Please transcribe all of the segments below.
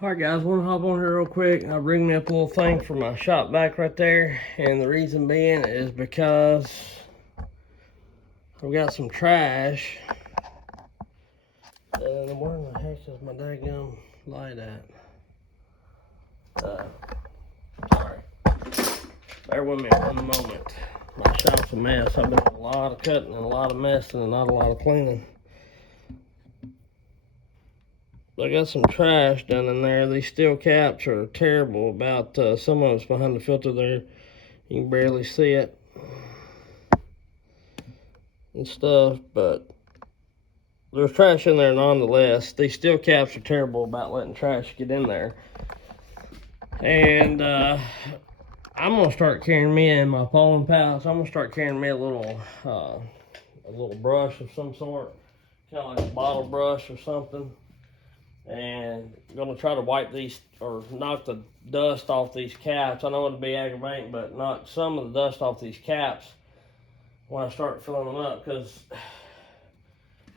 Alright guys, want to hop on here real quick. I'll bring me up a little thing for my shop vac right there. And the reason being is because I've got some trash. And where in the heck is my daggum light at? Sorry. Bear with me one moment. My shop's a mess. I've been doing a lot of cutting and a lot of messing and not a lot of cleaning. I got some trash down in there. These steel caps are terrible. About some of it's behind the filter there. You can barely see it and stuff, but there's trash in there nonetheless. These steel caps are terrible about letting trash get in there. And I'm gonna start carrying me in my pollen pouch. I'm gonna start carrying me a little brush of some sort, kind of like a bottle brush or something. And I'm gonna try to wipe these or knock the dust off these caps. I know it'll be aggravating, but knock some of the dust off these caps when I start filling them up. Because,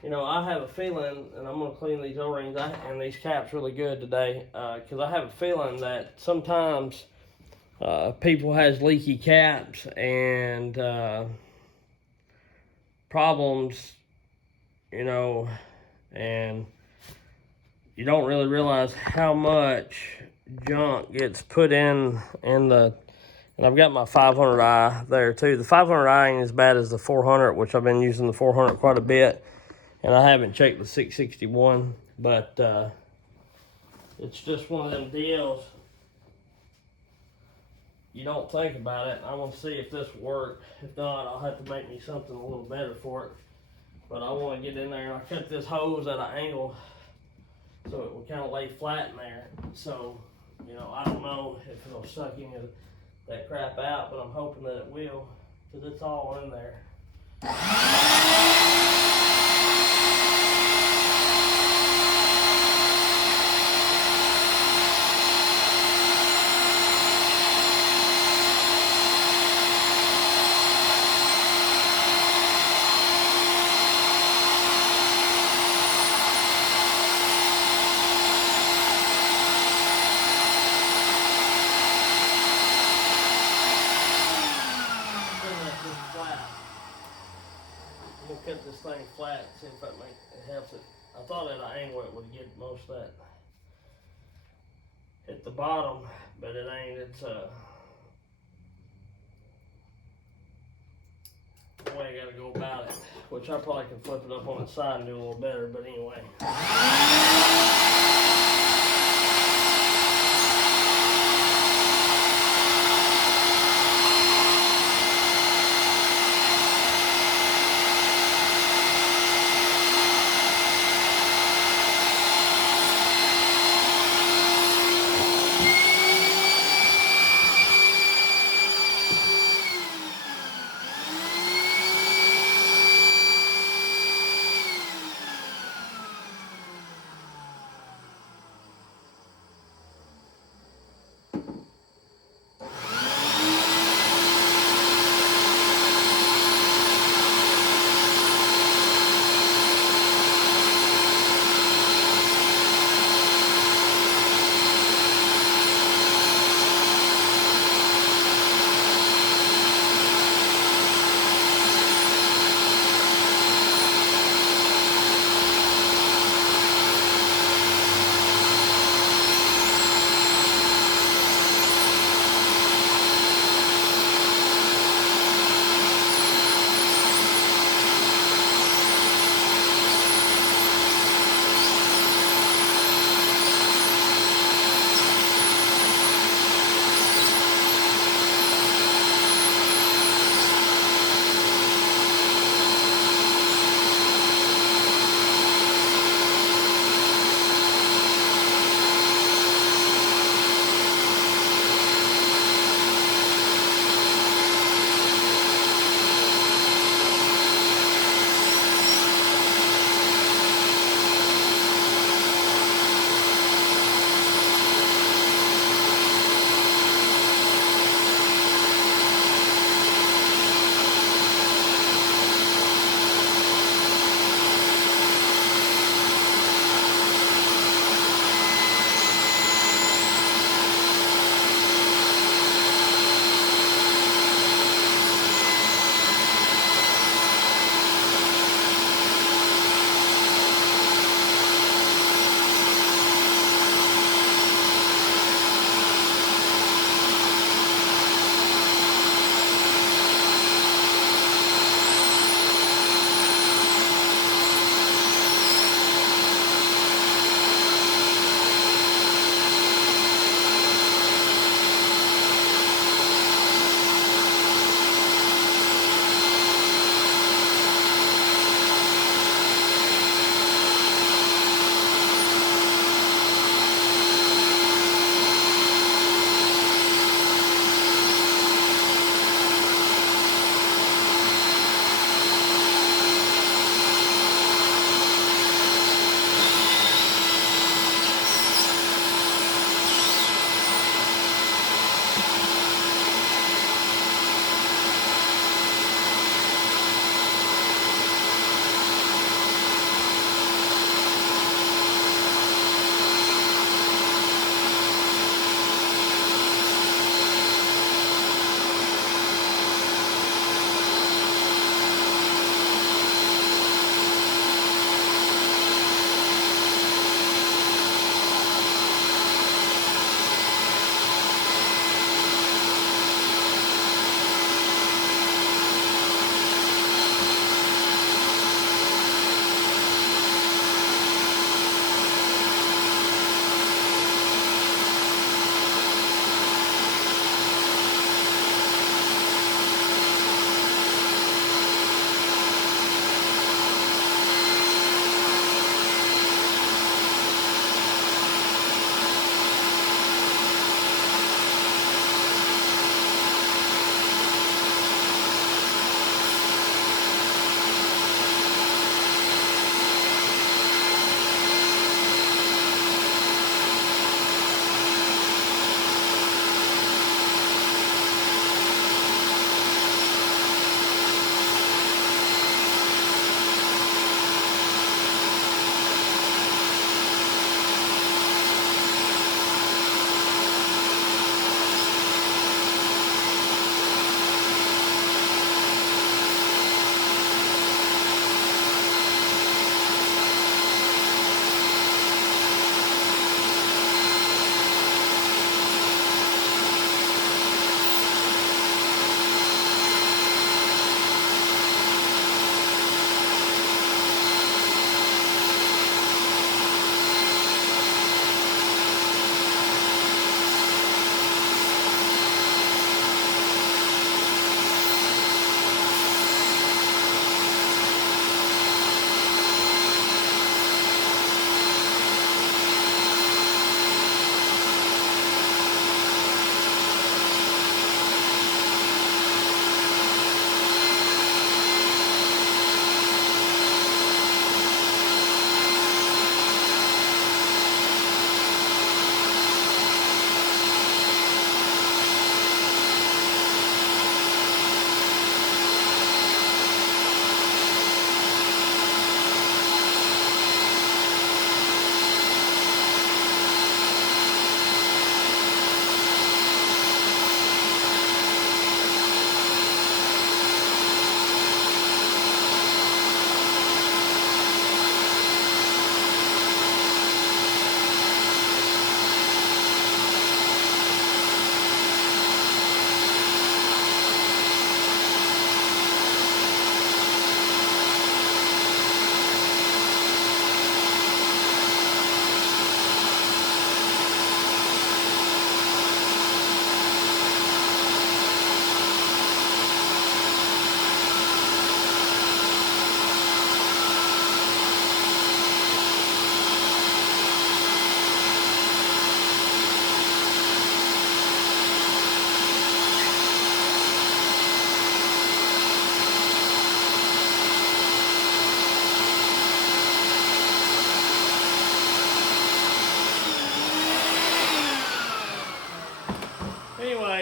you know, I have a feeling, and I'm gonna clean these O-rings and these caps really good today, because I have a feeling that sometimes people has leaky caps and problems, you know, and you don't really realize how much junk gets put in the, and I've got my 500i there too. The 500i ain't as bad as the 400, which I've been using the 400 quite a bit, and I haven't checked the 661, but it's just one of them deals. You don't think about it. I'm gonna see if this will work. If not, I'll have to make me something a little better for it. But I want to get in there, and I cut this hose at an angle so it will kind of lay flat in there. So, you know, I don't know if it'll suck any of that crap out, but I'm hoping that it will, because it's all in there. Cut this thing flat, see if that helps it. I thought at an angle it would get most of that at the bottom, but it ain't. It's the way I gotta go about it, which I probably can flip it up on its side and do a little better, but anyway.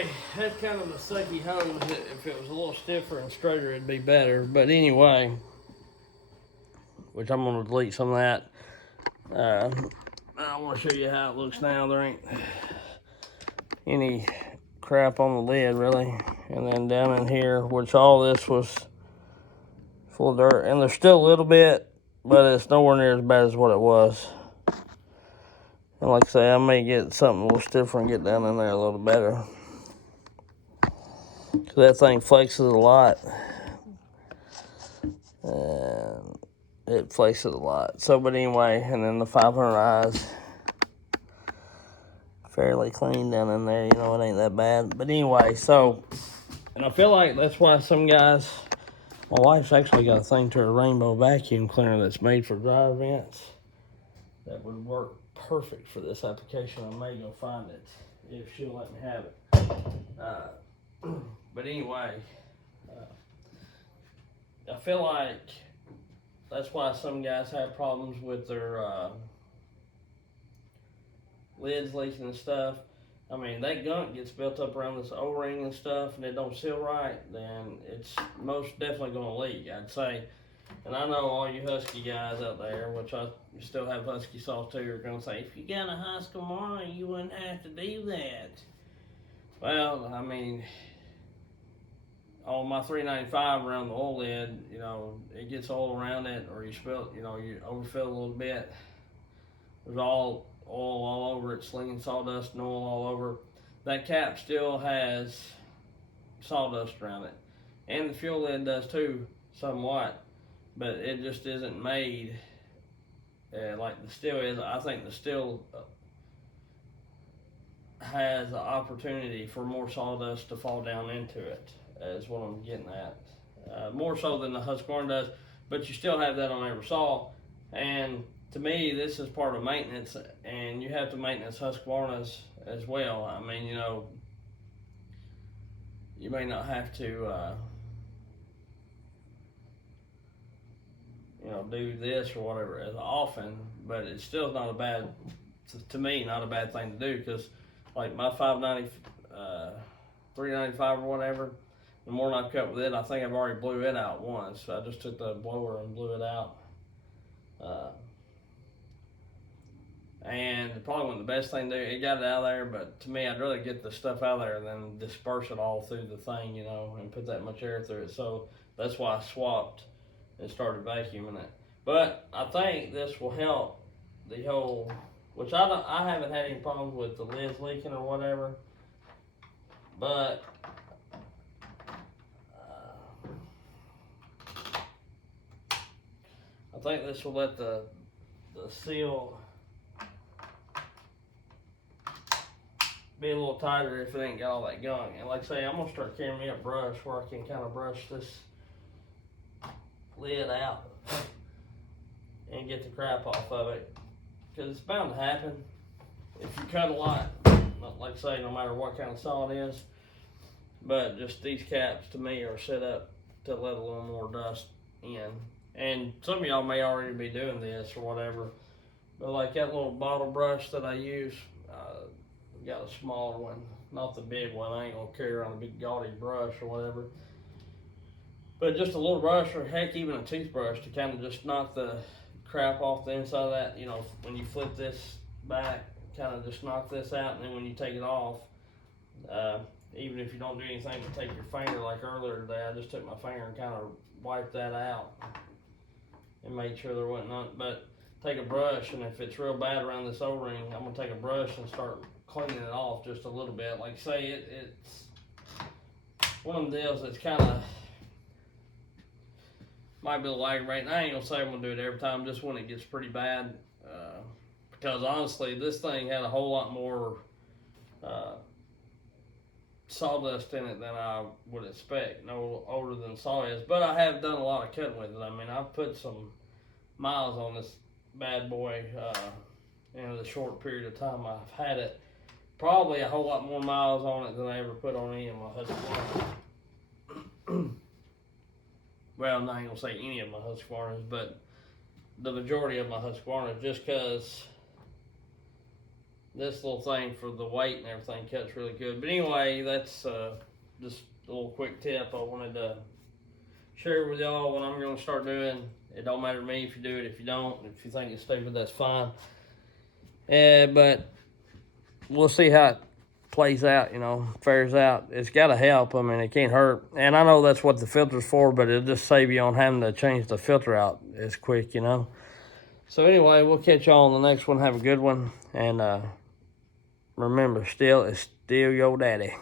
anyway, that's kind of the sucky hose. If it was a little stiffer and straighter, it'd be better. But anyway, which I'm gonna delete some of that. I want to show you how it looks now. There ain't any crap on the lid really. And then down in here, which all this was full of dirt, and there's still a little bit, but it's nowhere near as bad as what it was. And like I say, I may get something a little stiffer and get down in there a little better. Cause that thing flexes a lot. And it flexes a lot. So, but anyway, and then the 500 eyes. Fairly clean down in there, you know, it ain't that bad. But anyway, so, and I feel like that's why some guys, my wife's actually got a thing to her rainbow vacuum cleaner that's made for dry vents. That would work perfect for this application. I may go find it if she'll let me have it. But anyway, I feel like that's why some guys have problems with their lids leaking and stuff. I mean, that gunk gets built up around this O-ring and stuff, and it don't seal right, then it's most definitely going to leak, I'd say. And I know all you Husky guys out there, which I still have Husky sauce too, are going to say, if you got a Husqvarna, you wouldn't have to do that. Well, I mean, on my 395 around the oil lid, you know, it gets oil around it, or you spill, you know, you overfill a little bit. There's all oil all over it, slinging sawdust and oil all over. That cap still has sawdust around it, and the fuel lid does too, somewhat, but it just isn't made like the steel is. I think the steel has an opportunity for more sawdust to fall down into it, is what I'm getting at. More so than the Husqvarna does, but you still have that on every saw. And to me, this is part of maintenance, and you have to maintenance Husqvarnas as well. I mean, you know, you may not have to, you know, do this or whatever as often, but it's still not a bad, to me, not a bad thing to do, because like my 395 or whatever, the more than I've cut with it, I think I've already blew it out once. I just took the blower and blew it out. And probably wasn't the best thing to do. It got it out of there, but to me, I'd rather get the stuff out of there than disperse it all through the thing, you know, and put that much air through it. So that's why I swapped and started vacuuming it. But I think this will help the whole, which I haven't had any problems with the lids leaking or whatever, but I think this will let the seal be a little tighter if it ain't got all that gunk. And like I say, I'm gonna start carrying me a brush where I can kind of brush this lid out and get the crap off of it, because it's bound to happen if you cut a lot. Like I say, no matter what kind of saw it is, but just these caps to me are set up to let a little more dust in. And some of y'all may already be doing this or whatever, but like that little bottle brush that I use, got a smaller one, not the big one. I ain't gonna carry around a big gaudy brush or whatever, but just a little brush, or heck, even a toothbrush, to kind of just knock the crap off the inside of that. You know, when you flip this back, kind of just knock this out, and then when you take it off, even if you don't do anything but take your finger, like earlier today, I just took my finger and kind of wiped that out and made sure there wasn't none. But take a brush, and if it's real bad around this O-ring, I'm gonna take a brush and start cleaning it off just a little bit. Like say it's one of them deals that's kind of might be a little aggravating. I ain't gonna say I'm gonna do it every time, just when it gets pretty bad, because honestly this thing had a whole lot more sawdust in it than I would expect, no older than saw is. But I have done a lot of cutting with it. I mean, I've put some miles on this bad boy in the short period of time I've had it. Probably a whole lot more miles on it than I ever put on any of my Husqvarnas. Well, I'm not even gonna say any of my Husqvarnas, but the majority of my Husqvarnas, just because this little thing for the weight and everything cuts really good. But anyway, that's just a little quick tip I wanted to share with y'all what I'm going to start doing. It don't matter to me if you do it, if you don't. If you think it's stupid, that's fine. But we'll see how it plays out, fares out. It's got to help. I mean, it can't hurt. And I know that's what the filter's for, but it'll just save you on having to change the filter out as quick, So anyway, we'll catch y'all on the next one. Have a good one. And remember, still is still your daddy.